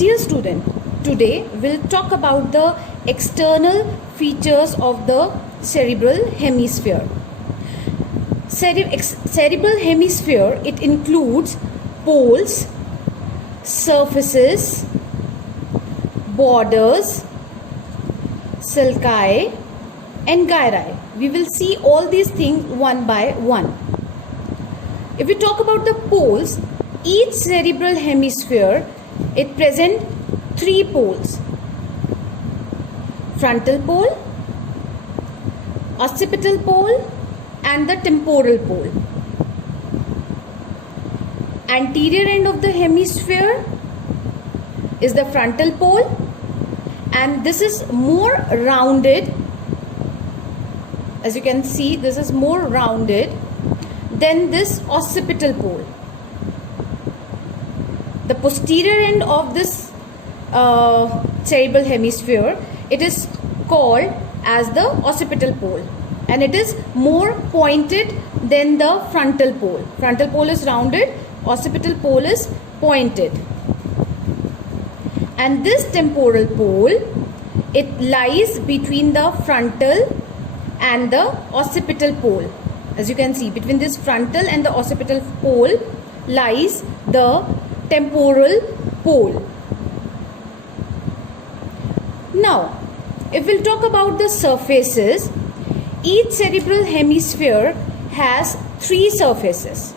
Dear student, today we'll talk about the external features of the cerebral hemisphere. Cerebral hemisphere, it includes poles, surfaces, borders, sulci and gyri. We will see all these things one by one. If we talk about the poles, each cerebral hemisphere, it presents three poles: frontal pole, occipital pole and the temporal pole. Anterior end of the hemisphere is the frontal pole, and this is more rounded. As you can see, this is more rounded than this occipital pole. The posterior end of this cerebral hemisphere, it is called as the occipital pole, and it is more pointed than the frontal pole. Frontal pole is rounded, occipital pole is pointed. And this temporal pole, it lies between the frontal and the occipital pole. As you can see, between this frontal and the occipital pole lies the temporal pole. Now, if we'll talk about the surfaces, each cerebral hemisphere has three surfaces,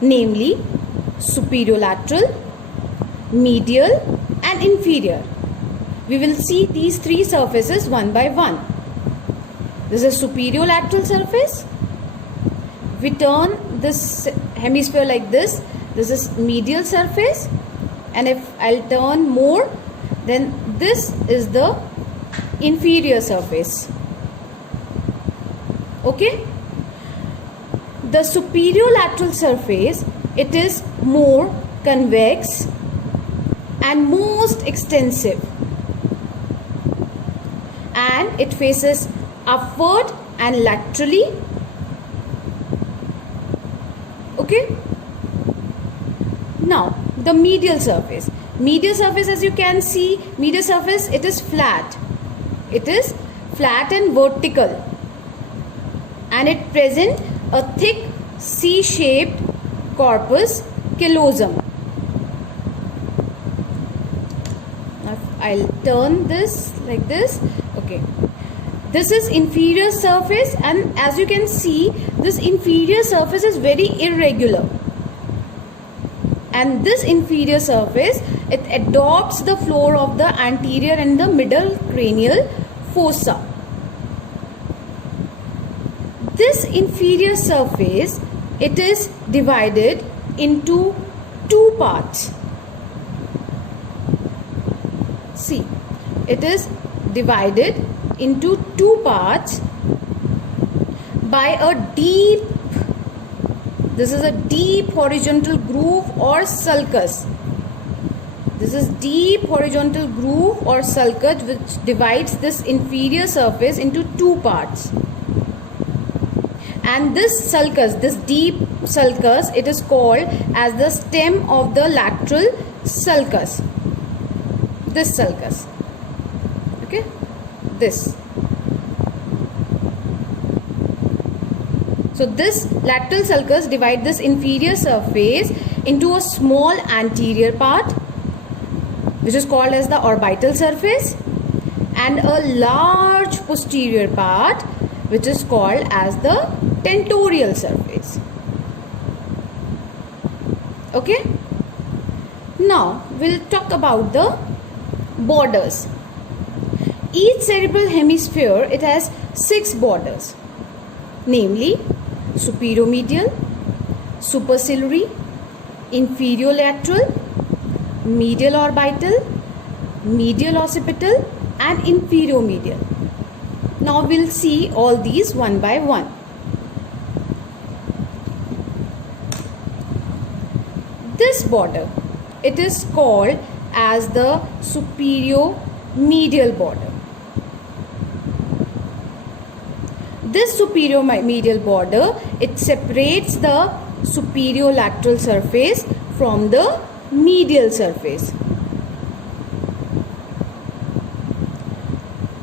namely superiolateral, medial and inferior. We will see these three surfaces one by one. This is superiolateral surface. We turn this hemisphere like this. This is medial surface, and if I'll turn more, then this is the inferior surface. Okay? The superiolateral surface, it is more convex and most extensive, and it faces upward and laterally. Okay? Now, the medial surface. Medial surface, as you can see, medial surface, it is flat. It is flat and vertical, and it presents a thick C-shaped corpus callosum. Now, I'll turn this like this. Okay. This is inferior surface, and as you can see, this inferior surface is very irregular. And this inferior surface, it adopts the floor of the anterior and the middle cranial fossa. This inferior surface, it is divided into two parts. See, it is divided into two parts by a deep, this is a deep horizontal groove or sulcus. This is deep horizontal groove or sulcus which divides this inferior surface into two parts. And this sulcus, this deep sulcus, it is called as the stem of the lateral sulcus. This sulcus. Okay? This. So this lateral sulcus divides this inferior surface into a small anterior part, which is called as the orbital surface, and a large posterior part, which is called as the tentorial surface. Okay? Now, we'll talk about the borders. Each cerebral hemisphere, it has 6 borders, namely superomedial, superciliary, inferiolateral, medial orbital, medial occipital and inferiomedial. Now we'll see all these one by one. This border, it is called as the superiomedial border. This superiomedial border, it separates the superiolateral surface from the medial surface.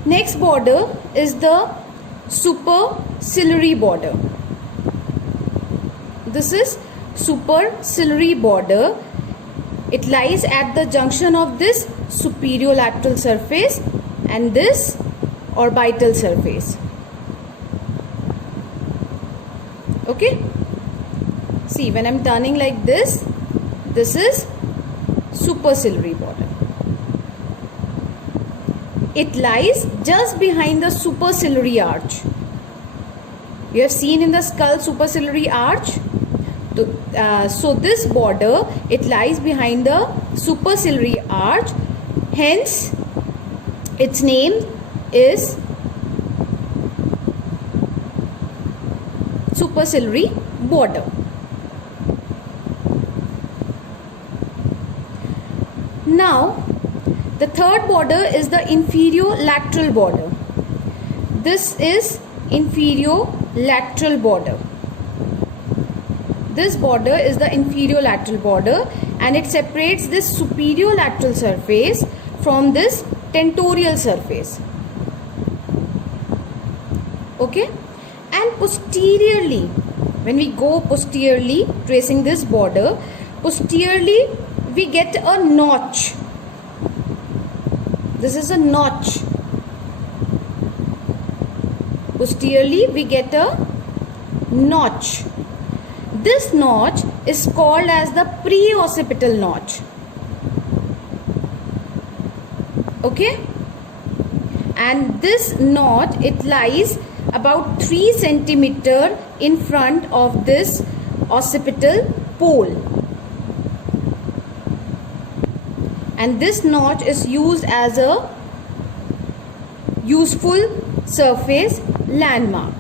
Next border is the superciliary border. This is superciliary border. It lies at the junction of this superiolateral surface and this orbital surface. Okay, see, when I'm turning like this is superciliary border. It lies just behind the superciliary arch. You have seen in the skull superciliary arch. So this border, it lies behind the superciliary arch. Hence, its name is superciliary border. Now, the third border is the inferiolateral border. This is inferiolateral border. This border is the inferiolateral border and it separates this superiolateral surface from this tentorial surface. Okay, and posteriorly, when we go posteriorly, tracing this border, posteriorly we get a notch. This is a notch. Posteriorly we get a notch. This notch is called as the pre-occipital notch. Okay, and this notch, it lies about 3 centimeter in front of this occipital pole, and this notch is used as a useful surface landmark.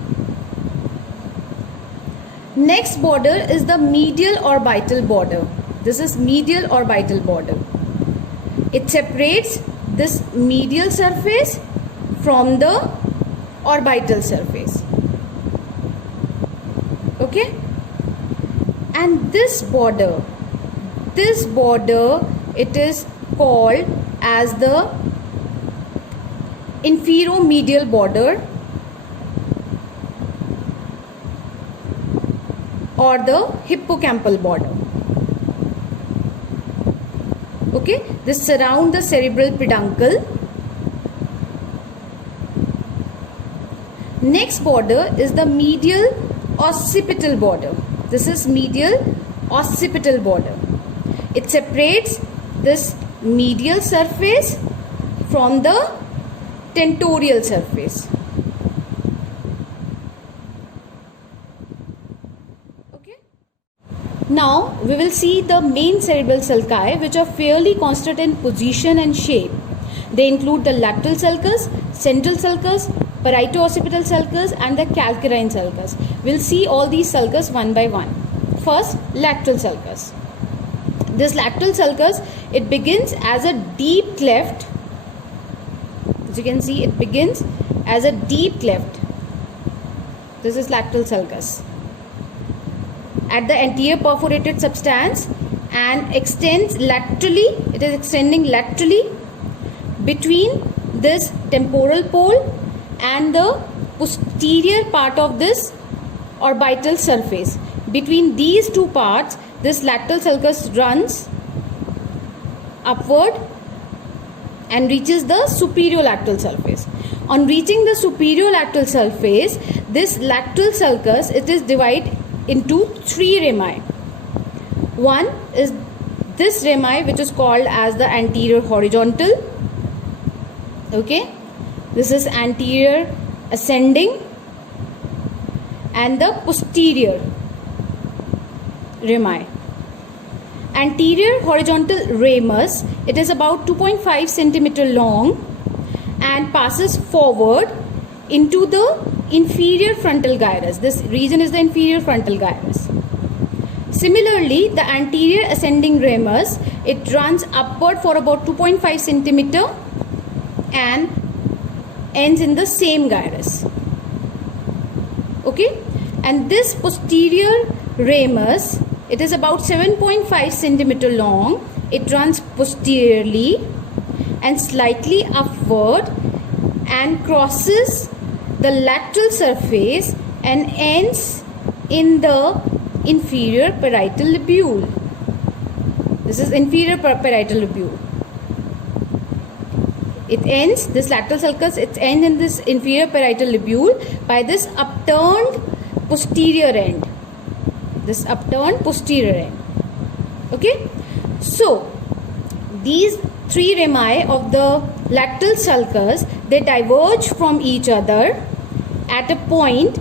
Next border is the medial orbital border. This is medial orbital border. It separates this medial surface from the orbital surface. Okay, and this border, it is called as the inferomedial border or the hippocampal border. Okay, this surround the cerebral peduncle. Next border is the medial occipital border. This is medial occipital border. It separates this medial surface from the tentorial surface. Okay. Now we will see the main cerebral sulci, which are fairly constant in position and shape. They include the lateral sulcus, central sulcus, parieto-occipital sulcus and the calcarine sulcus. We'll see all these sulcus one by one. First, lateral sulcus. This lateral sulcus, it begins as a deep cleft. As you can see, it begins as a deep cleft. This is lateral sulcus at the anterior perforated substance and extends laterally. It is extending laterally between this temporal pole and the posterior part of this orbital surface. Between these two parts, this lateral sulcus runs upward and reaches the superiolateral surface. On reaching the superiolateral surface, this lateral sulcus, it is divided into 3 rami. One is this rami, which is called as the anterior horizontal. Okay, this is anterior ascending, and the posterior rami. Anterior horizontal ramus, it is about 2.5 centimeter long and passes forward into the inferior frontal gyrus. This region is the inferior frontal gyrus. Similarly, the anterior ascending ramus, it runs upward for about 2.5 centimeter and ends in the same gyrus. Okay, and this posterior ramus, it is about 7.5 centimeter long it runs posteriorly and slightly upward and crosses the lateral surface and ends in the inferior parietal lobule. This is inferior parietal lobule. It ends, this lateral sulcus, it ends in this inferior parietal lobule by this upturned posterior end. This upturned posterior end. Okay? So, these three rami of the lateral sulcus, they diverge from each other at a point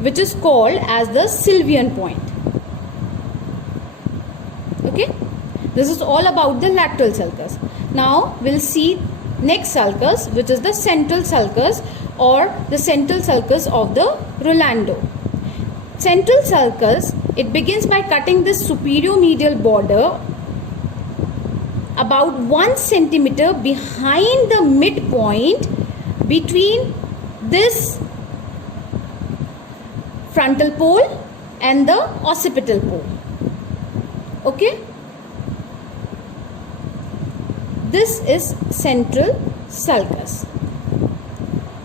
which is called as the Sylvian point. Okay? This is all about the lateral sulcus. Now, we'll see next sulcus, which is the central sulcus or the central sulcus of the Rolando. Central sulcus, it begins by cutting this superior medial border about 1 centimeter behind the midpoint between this frontal pole and the occipital pole. Okay? This is central sulcus.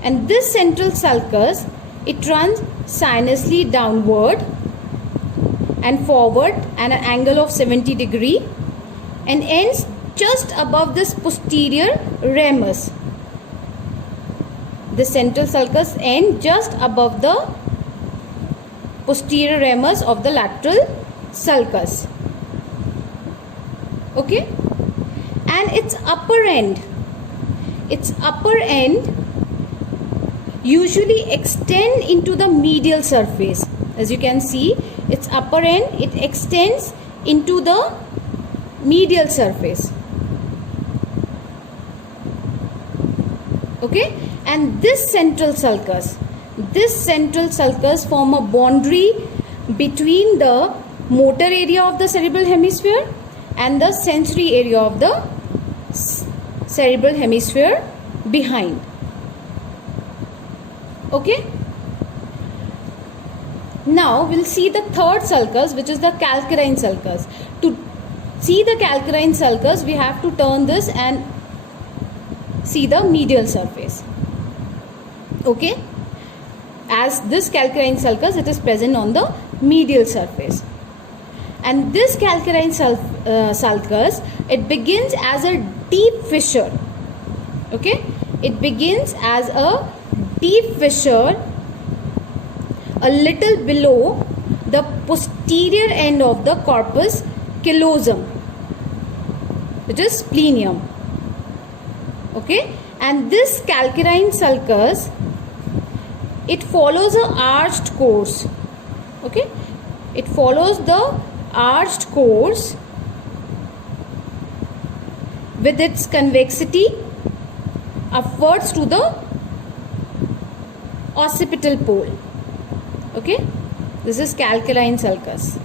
And this central sulcus, it runs sinuously downward and forward at an angle of 70 degree and ends just above this posterior ramus. The central sulcus ends just above the posterior ramus of the lateral sulcus. Okay? And its upper end usually extend into the medial surface. As you can see, its upper end, it extends into the medial surface. Okay? And this central sulcus form a boundary between the motor area of the cerebral hemisphere and the sensory area of the cerebral hemisphere behind. Okay? Now we'll see the third sulcus, which is the calcarine sulcus. To see the calcarine sulcus, we have to turn this and see the medial surface. Okay? As this calcarine sulcus, it is present on the medial surface. And this calcarine sulcus, it begins as a deep fissure. Okay? It begins as a deep fissure a little below the posterior end of the corpus callosum, which is splenium. Okay? And this calcarine sulcus, it follows a arched course. Okay? It follows the arched course with its convexity upwards to the occipital pole. Okay? This is calcarine sulcus.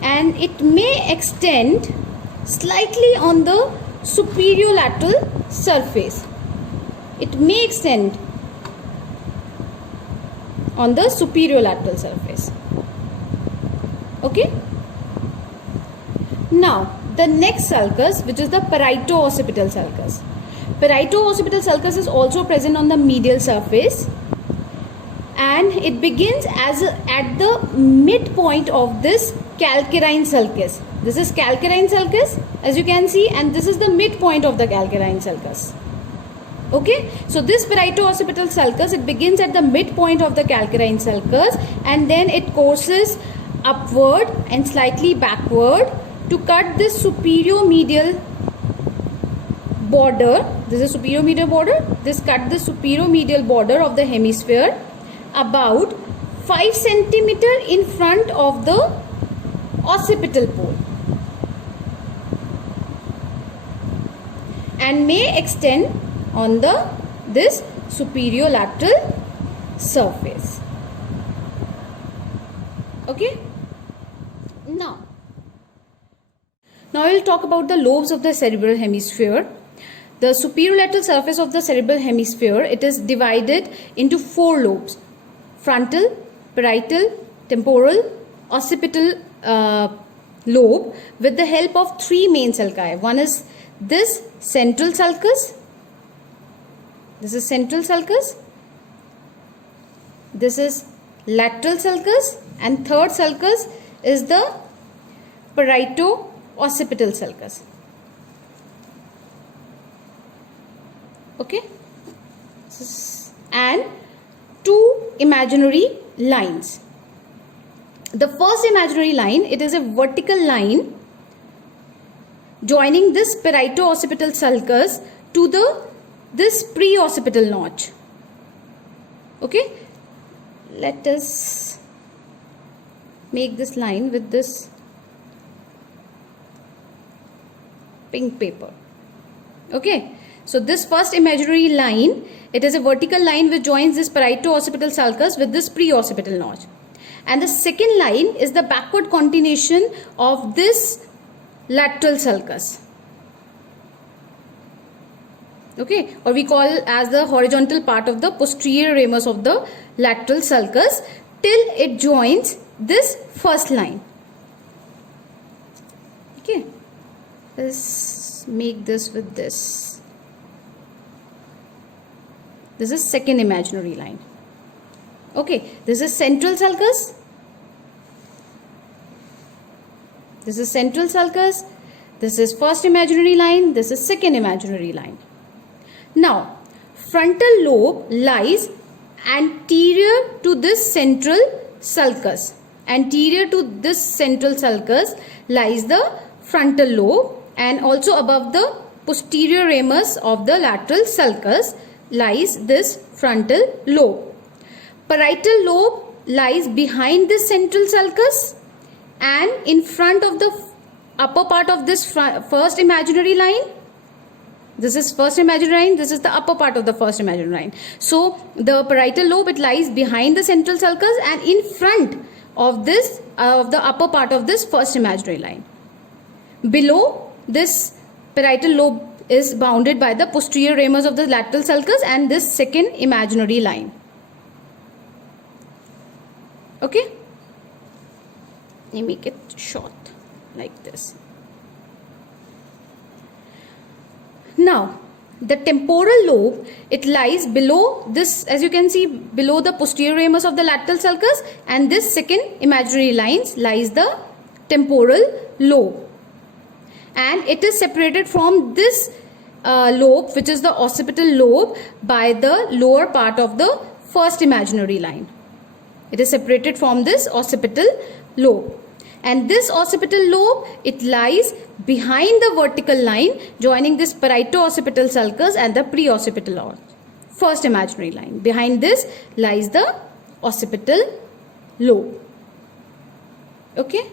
And it may extend slightly on the superior lateral surface. It may extend on the superior lateral surface. Okay? Now, the next sulcus, which is the parieto-occipital sulcus. Parieto-occipital sulcus is also present on the medial surface, and it begins at the midpoint of this calcarine sulcus. This is calcarine sulcus, as you can see, and this is the midpoint of the calcarine sulcus. Okay, so this parieto-occipital sulcus, it begins at the midpoint of the calcarine sulcus, and then it courses upward and slightly backward to cut this superior medial border. This is superior medial border. This cut the superior medial border of the hemisphere about 5 centimeter in front of the occipital pole, and may extend on this superior lateral surface. Okay? Now I will talk about the lobes of the cerebral hemisphere. The superior lateral surface of the cerebral hemisphere, it is divided into 4 lobes: frontal, parietal, temporal, occipital lobe with the help of three main sulci. One is this central sulcus. This is central sulcus. This is lateral sulcus, and third sulcus is the parieto-occipital sulcus. Okay, and two imaginary lines. The first imaginary line, it is a vertical line joining this parieto-occipital sulcus to this pre-occipital notch. Okay, let us make this line with this pink paper. Okay, so this first imaginary line, it is a vertical line which joins this parieto-occipital sulcus with this pre-occipital notch. And the second line is the backward continuation of this lateral sulcus. Okay, or we call as the horizontal part of the posterior ramus of the lateral sulcus till it joins this first line. Okay, let's make this with this. This is second imaginary line. Okay, this is central sulcus. This is central sulcus. This is first imaginary line. This is second imaginary line. Now, frontal lobe lies anterior to this central sulcus. Anterior to this central sulcus lies the frontal lobe, and also above the posterior ramus of the lateral sulcus lies this frontal lobe. Parietal lobe lies behind this central sulcus and in front of the upper part of this first imaginary line. This is first imaginary line, this is the upper part of the first imaginary line. So the parietal lobe, it lies behind the central sulcus and in front of this of the upper part of this first imaginary line. Below this parietal lobe is bounded by the posterior ramus of the lateral sulcus and this second imaginary line. Okay, let me make it short like this. Now, the temporal lobe, it lies below this, as you can see, below the posterior ramus of the lateral sulcus, and this second imaginary lines lies the temporal lobe. And it is separated from this lobe, which is the occipital lobe, by the lower part of the first imaginary line. It is separated from this occipital lobe. And this occipital lobe, it lies behind the vertical line joining this parieto-occipital sulcus and the pre-occipital first imaginary line. Behind this lies the occipital lobe. Okay.